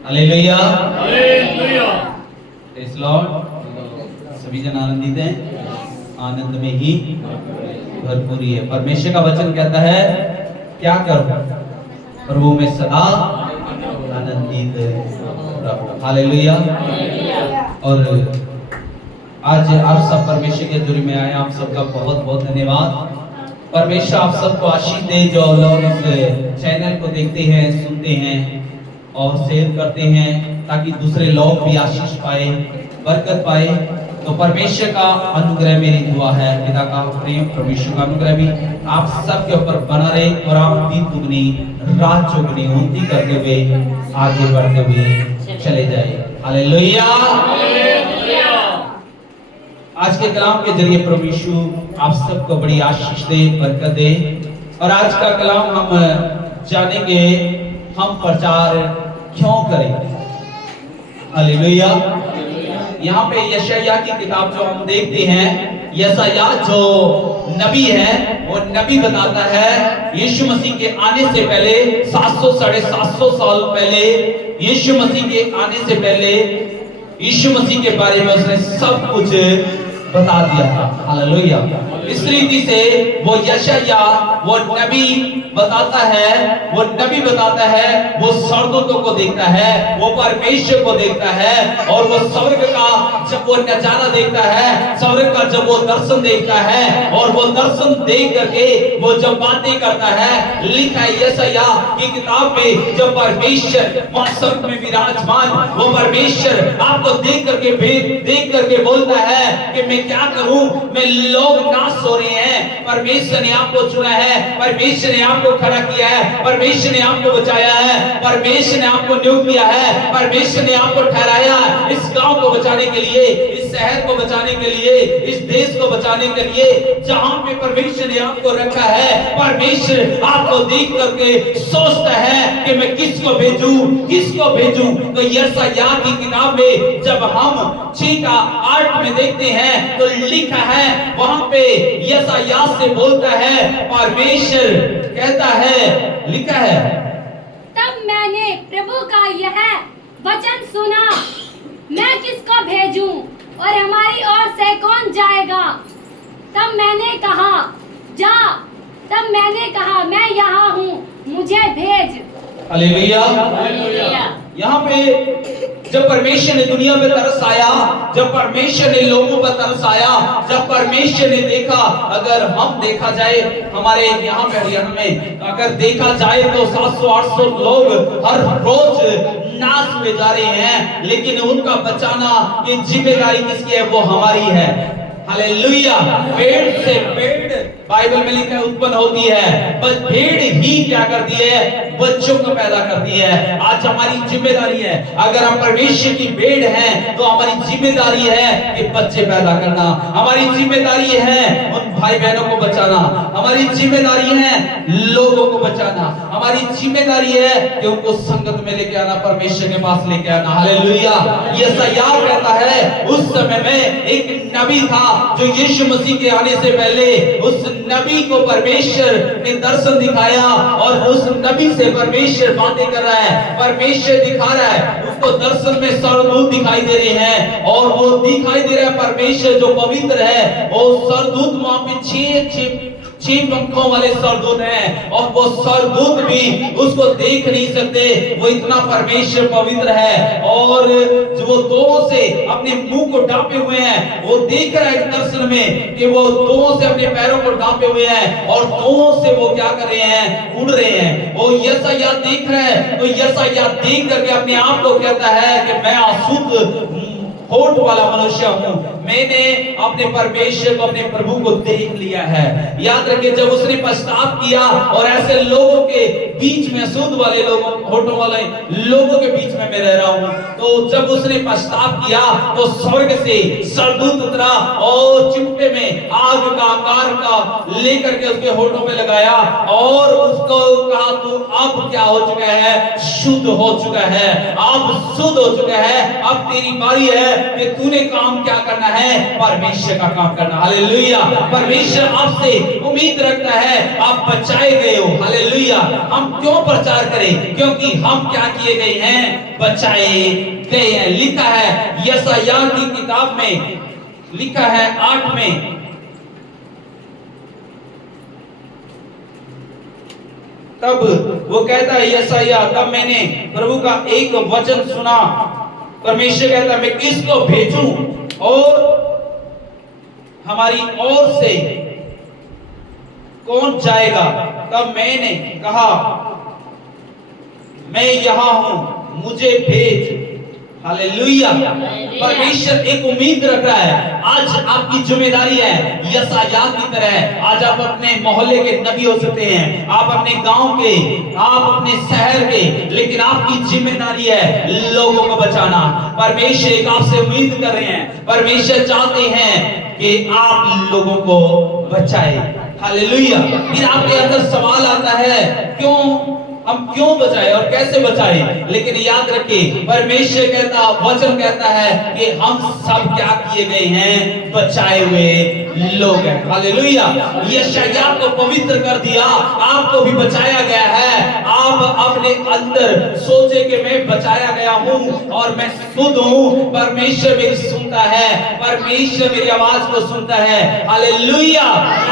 Hallelujah, hallelujah. Praise Lord. सभी जन आनंदित हैं, आनंद में ही भरपूरी है। परमेश्वर का वचन कहता है क्या करो, प्रभु में सदा आनंदित रहो। हालेलुया। और आज आप सब परमेश्वर के हज़ूरी में आए, आप सबका बहुत बहुत धन्यवाद। परमेश्वर आप सबको आशीष दे जो लोग इस चैनल को देखते हैं, सुनते हैं और शेयर करते हैं, ताकि दूसरे लोग भी आशीष पाए, बरकत पाए। तो परमेश्वर का अनुग्रह मेरी दुआ है, पिता का प्रेम, परमेश्वर का अनुग्रह भी आप सबके ऊपर बना रहे और आप दिन दुगनी रात चौगुनी उन्नति करते हुए आगे बढ़ते हुए चले जाए। हालेलुया। आज के कलाम के जरिए प्रभु यीशु आप सबको बड़ी आशीष दे, बरकत दे। और आज का कलाम हम जानेंगे, हम प्रचार क्यों करें। हालेलुया। यहाँ पे यशायाह की किताब जो हम देखते हैं, यशायाह जो नबी है वो नबी बताता है यीशु मसीह के आने से पहले 700 साढ़े 700 साल पहले, यीशु मसीह के आने से पहले यीशु मसीह के बारे में उसने सब कुछ बता दिया था। हालेलुया। इस रीति से वो यशायाह वो नबी बताता है, वो नबी बताता है, वो स्वर्गदूतों को देखता है, वो परमेश्वर को देखता है, और वो स्वर्ग का जब वो नजारा देखता है, स्वर्ग का जब वो दर्शन देखता है, और वो दर्शन देख करके वो जब बातें करता है, लिखा है यशायाह की किताब में, जब परमेश्वर वहां स्वर्ग में विराजमान वो परमेश्वर आपको देख करके बोलता है कि मैं क्या करूं, मैं लोग नाश हो रहे हैं, परमेश्वर ने आपको चुना है, परमेश्वर ने आपको खड़ा किया है, परमेश्वर ने आपको बचाया है, परमेश्वर ने आपको नियुक्त किया है, परमेश्वर ने आपको ठहराया इस गांव को बचाने के लिए, इस शहर को बचाने के लिए, इस देश को बचाने के लिए, जहां पे परमेश्वर ने आपको रखा है। परमेश्वर आपको देख करके सोचता है कि मैं किसको भेजूं। तो यशायाह की किताब में जब हम 6:8 में देखते हैं तो लिखा है, वहां पे यशायाह से बोलता है, परमेश्वर कहता है, लिखा है, तब मैंने प्रभु का यह वचन सुना, मैं किसको भेजूं और हमारी ओर से कौन जाएगा। तब मैंने कहा जा, तब मैंने कहा मैं यहाँ हूँ, मुझे भेज। हालेलुया। हालेलुया। यहाँ पे जब परमेश्वर ने दुनिया में तरस आया, जब परमेश्वर ने लोगों पर तरस आया, जब परमेश्वर ने देखा, अगर हम देखा जाए हमारे यहाँ पे हरियाणा में अगर देखा जाए तो 700-800 लोग हर रोज नाश में जा रहे हैं, लेकिन उनका बचाना की जिम्मेदारी किसकी है? वो हमारी है। हालेलुया। पेड़ से पेड़ बाइबल में लिखा है उत्पन्न होती है, बस भेड़ ही क्या करती है? बच्चों को पैदा करती है। आज हमारी जिम्मेदारी है, अगर हम परमेश्वर की भेड़ हैं तो हमारी जिम्मेदारी है कि बच्चे पैदा करना, हमारी जिम्मेदारी है उन भाई बहनों को बचाना, हमारी जिम्मेदारी है लोगों को बचाना, हमारी जिम्मेदारी है कि उनको संगत में लेके आना, परमेश्वर के पास लेके आना। हालेलुया। यशायाह कहता है उस समय में एक नबी था जो यीशु मसीह के आने से पहले, उस नबी को परमेश्वर ने दर्शन दिखाया और उस नबी से परमेश्वर बातें कर रहा है, परमेश्वर दिखा रहा है, उसको दर्शन में स्वर्गदूत दिखाई दे रहे हैं, और वो दिखाई दे रहा है परमेश्वर जो पवित्र है, और स्वर्गदूत वहां पे 6 पंखों वाले स्वर्गदूत हैं, और वो स्वर्गदूत भी उसको देख नहीं सकते, वो इतना परमेश्वर पवित्र है। और जो वो दोनों से अपने मुंह को ढांपे हुए हैं, वो देख रहा है दर्शन में कि वो दोनों से अपने पैरों को ढांपे हुए हैं, और दोनों से वो क्या कर रहे हैं? उड़ रहे हैं। वो यशायाह देख रहा है, तो यशायाह देख करके अपने आप को कहता है कि मैं अशुद्ध होठ वाला मनुष्य हूँ, मैंने अपने परमेश्वर को, अपने प्रभु को देख लिया है। याद रखिए, जब उसने पश्चाताप किया और ऐसे लोगों के बीच में, शुद्ध वाले लोगों, होठों वाले लोगों के बीच में मैं रह रहा हूँ, तो जब उसने पश्चाताप किया तो स्वर्ग से स्वर्गदूत उतरा और चिमटे में आग का आकार का लेकर के उसके होठों में लगाया और उसको कहा, तू अब क्या हो चुका है? शुद्ध हो चुका है, अब शुद्ध हो चुका है, अब तेरी बारी है कि तूने काम क्या करना है, परमेश्वर का काम करना। हालेलुया। परमेश्वर आपसे उम्मीद रखता है आप बचाए गए हो। हालेलुया। हम क्यों प्रचार करें? क्योंकि हम क्या किए गए हैं, बचाए गए हैं। लिखा है यशायाह की किताब में, लिखा है 8 में, तब वो कहता है यशायाह, तब मैंने प्रभु का एक वचन सुना। परमेश्वर कहता है मैं किसको भेजूं और हमारी ओर से कौन जाएगा? तब मैंने कहा मैं यहां हूं, मुझे भेज। हालेलुया। परमेश्वर एक उम्मीद रख रहा है। आज आपकी जिम्मेदारी है यशायाह की तरह। आज आप अपने मोहल्ले के नबी हो सकते हैं, आप अपने गांव के, आप अपने शहर के, लेकिन आपकी जिम्मेदारी है लोगों को बचाना। परमेश्वर एक आपसे उम्मीद कर रहे हैं। परमेश्वर चाहते हैं कि आप लोगों को बचाए। हालेलुया। फिर आपके अंदर सवाल आता है क्यों, हम क्यों बचाए और कैसे बचाए? लेकिन याद रखिए परमेश्वर कहता, वचन कहता है कि हम सब क्या किए गए हैं, बचाए हुए लोग हैं। हालेलुया। यशायाह को पवित्र कर दिया, आपको भी बचाया गया है। आप अपने अंदर सोचे कि मैं बचाया गया हूं और मैं शुद्ध हूं, परमेश्वर मेरी सुनता है, परमेश्वर मेरी आवाज को सुनता है। हालेलुया।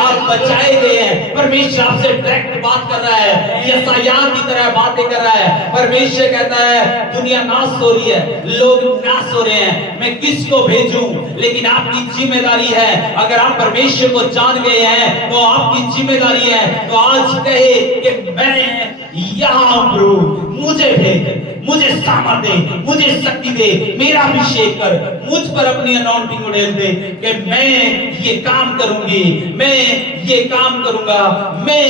आप बचाए गए हैं। परमेश्वर आपसे डायरेक्ट बात कर रहा है, यशायाह की तरह बातें कर रहा है। परमेश्वर कहता है दुनिया नाश हो रही है, लोग नाश हो रहे हैं, मैं किसको भेजूं? लेकिन आपकी जिम्मेदारी है, अगर आप परमेश्वर को जान गए हैं तो आपकी जिम्मेदारी है। तो आज कहे कि मैं यहां प्रभु, मुझे भेज, मुझे सामर्थ्य दे, मुझे शक्ति दे, मेरा अभिषेक कर, मुझ पर अपनी अनॉइंटिंग को डाल दे कि मैं ये काम करूंगी, मैं ये काम करूंगा, मैं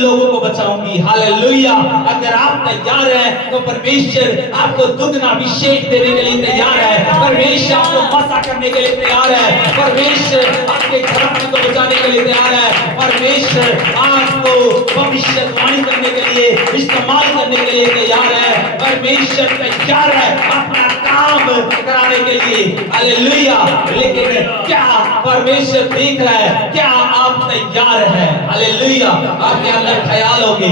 लोगों को बचाऊंगी। हालेलुया। अगर आप तैयार हैं तो परमेश्वर आपको दुगना अभिषेक देने के लिए तैयार है। परमेश्वर आपको मसा करने के लिए तैयार है। परमेश्वर आपके घराने को बचाने के लिए तैयार है। परमेश्वर आपको भविष्यवाणी करने के लिए, इस्तेमाल करने के लिए तैयार है। परमेश्वर तैयार है अपना काम कराने के लिए। हालेलुया। लेकिन क्या परमेश्वर देख रहा है, क्या आप तैयार हैं? हालेलुया। आपके अंदर ख्याल होगे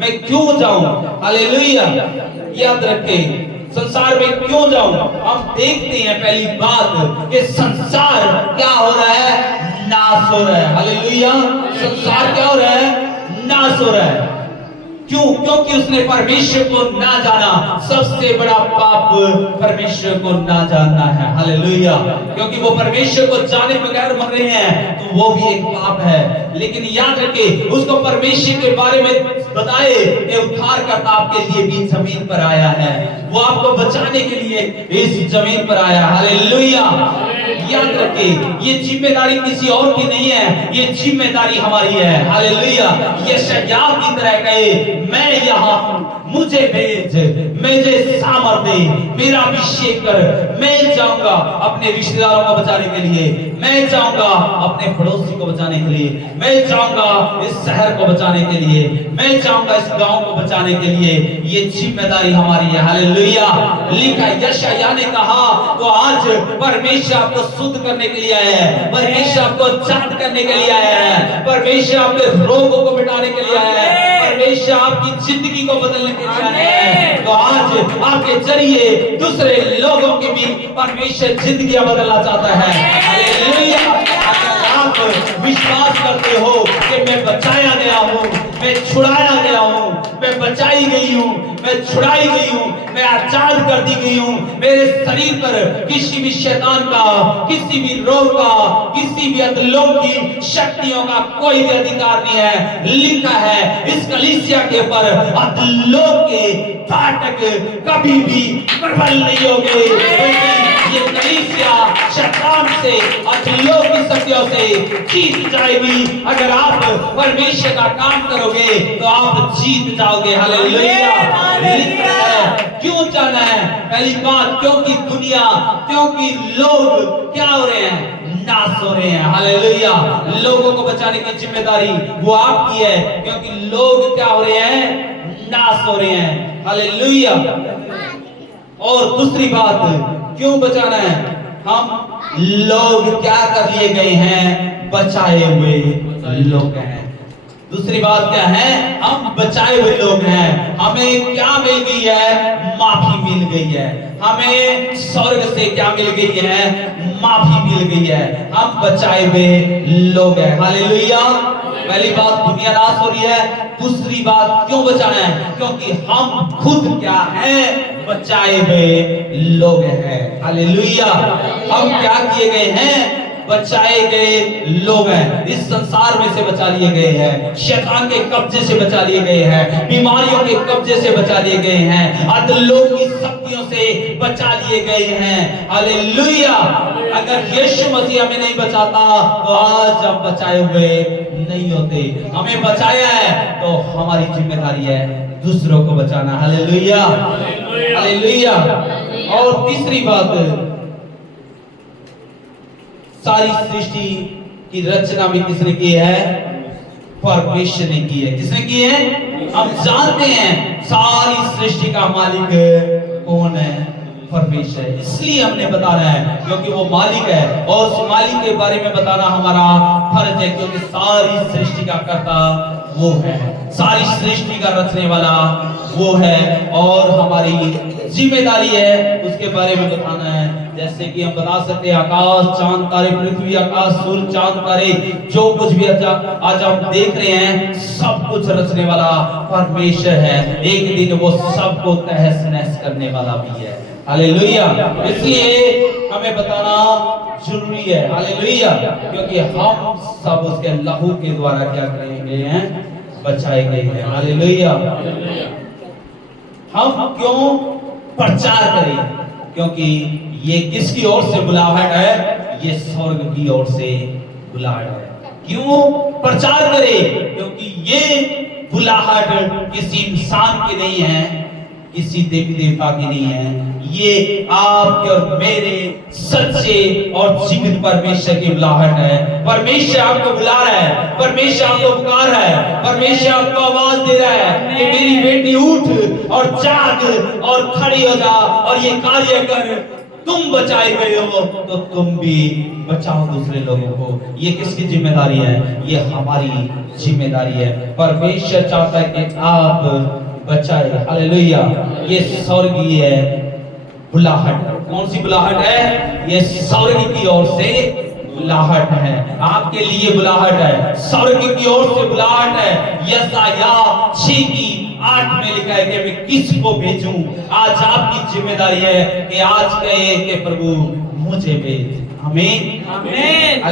मैं क्यों जाऊं? हालेलुया। याद रखें संसार में क्यों जाऊं? हम देखते हैं पहली बात कि संसार क्या हो रहा है, नाश हो रहा है। हालेलुया। संसार क्या हो रहा है, नाश हो रहा है। क्यों? क्योंकि उसने परमेश्वर को ना जाना। सबसे बड़ा पाप परमेश्वर को ना जानना है। हालेलुया। क्योंकि वो परमेश्वर को जाने बगैर मर रहे हैं तो वो भी एक पाप है। लेकिन याद रखिए उसको परमेश्वर के बारे में बताए कि उद्धारकर्ता आपके लिए भी जमीन पर आया है, वो आपको बचाने के लिए इस जमीन पर आया। हालेलुया। याद रखिए ये जिम्मेदारी किसी और की नहीं है, ये जिम्मेदारी हमारी है। हालेलुया। यशायाह की तरह कहे मैं यहाँ हूँ, मुझे भेज, मुझे सामर्थ्य दे, मेरा अभिषेक कर। मैं जाऊंगा अपने रिश्तेदारों को बचाने के लिए, मैं जाऊंगा अपने पड़ोसी को बचाने के लिए, मैं जाऊंगा इस शहर को बचाने के लिए, मैं जाऊंगा इस गांव को बचाने के लिए। ये जिम्मेदारी हमारी है। हालेलुया। लिखा यशायाह ने कहा तो आज परमेश्वर आपको शुद्ध करने के लिए आया है, परमेश्वर आपको जांच करने के लिए आया है, परमेश्वर आपके रोगों को मिटाने के लिए आया है, परमेश्वर आपकी जिंदगी को बदलने के लिए आया है। तो आज आपके जरिए दूसरे लोगों की भी परमेश्वर जिंदगियां बदलना चाहता है। हालेलुया। आप विश्वास करते हो कि मैं बचाया गया हूँ, मैं छुड़ाया गया हूँ, मैं बचाई गई हूँ, मैं छुड़ाई गई हूँ, मैं आजाद कर दी गई हूँ, मेरे शरीर पर किसी भी शैतान का, किसी भी रोग का, किसी भी अधलोक की शक्तियों का कोई भी अधिकार नहीं है। लिखा है इस कलीसिया के ऊपर अधलोक के फाटक कभी भी प्रबल नहीं होंगे। ये कलीसिया शैतान से, अधलोक की शक्तियों से जीत जाएगी। अगर आप परमेश्वर का काम करोगे तो आप जीत जाओगे। हालेलुया। क्यों जाना है? पहली बात क्योंकि दुनिया, क्योंकि लोग क्या हो रहे हैं, नाश हो रहे हैं। हालेलुया। लोगों को बचाने की जिम्मेदारी वो आपकी है, क्योंकि लोग क्या हो रहे हैं, नाश हो रहे हैं। हालेलुया। और दूसरी बात क्यों बचाना है? हम लोग क्या कर लिए गए हैं? बचाए हुए लोग हैं। दूसरी बात क्या है? हम बचाए हुए लोग हैं। हमें क्या मिल गई है? माफी मिल गई है। हमें स्वर्ग से क्या मिल गई है? माफी मिल गई है। हम बचाए हुए लोग हैं। हालेलुया। पहली बात, दुनिया नाश हो रही है। दूसरी बात, क्यों बचाना है? क्योंकि हम खुद क्या हैं? बचाए हुए लोग हैं। हालेलुया। हम क्या किए गए हैं? बचाए गए लोग हैं। इस संसार में से बचा लिए गए हैं, शैतान के कब्जे से बचा लिए गए हैं, बीमारियों के कब्जे से बचा लिए गए हैं, अधलों की शक्तियों से बचा लिए गए हैं। हालेलुया। अगर यीशु मसीह हमें नहीं बचाता तो आज हम बचाए हुए नहीं होते। हमें बचाया है तो हमारी जिम्मेदारी है दूसरों को बचाना। Hallelujah, hallelujah. और तीसरी बात, सारी सृष्टि की रचना भी किसने की है? परमेश्वर ने की है। किसने की है? हम जानते हैं सारी सृष्टि का मालिक कौन है? परमेश्वर। इसलिए हमने बताना है क्योंकि वो मालिक है, और उस मालिक के बारे में बताना हमारा फर्ज है, क्योंकि सारी सृष्टि का कर्ता वो है, सारी सृष्टि का रचने वाला वो है, और हमारी जिम्मेदारी है उसके बारे में बताना है। जैसे कि हम बता सकते हैं आकाश, चांद, तारे, पृथ्वी, आकाश, सूर्य, चांद, तारे, जो कुछ भी आज हम देख रहे हैं, सब कुछ रचने वाला परमेश्वर है। एक दिन वो सबको तहस नहस करने वाला भी है। हालेलुया। इसलिए हमें बताना जरूरी है। हालेलुया। क्योंकि हम सब उसके लहू के द्वारा क्या करेंगे हैं? बचाए गए हैं। हालेलुया। हम क्यों प्रचार करें? क्योंकि ये किसकी ओर से बुलाहट है? ये स्वर्ग की ओर से बुलाहट है। क्यों प्रचार करें? क्योंकि ये बुलाहट किसी इंसान की नहीं है, किसी देवी देवता की नहीं है, ये आपके और मेरे सच्चे और जीवित परमेश्वर की बुलाहट है। परमेश्वर आपको बुला रहा है, परमेश्वर आपको पुकार रहा है, परमेश्वर आपको आवाज दे रहा है कि मेरी बेटी उठ और जाग और खड़ी हो जा और ये कार्य कर। तुम बचाए गए हो तो तुम भी बचाओ दूसरे लोगों को। ये किसकी जिम्मेदारी है? ये हमारी जिम्मेदारी है। परमेश्वर चाहता है कि आप बचाए। हालेलुया। ये स्वर्गीय बुलाहट। कौन सी बुलाहट है? ये स्वर्ग की ओर से बुलाहट है। आपके लिए बुलाहट है, स्वर्ग की ओर से बुलाहट है। यशाया 6:8 में लिखा है कि मैं किसको भेजूं? आज आपकी जिम्मेदारी है कि आज कहे कि प्रभु मुझे भेज। आमीन, आमीन।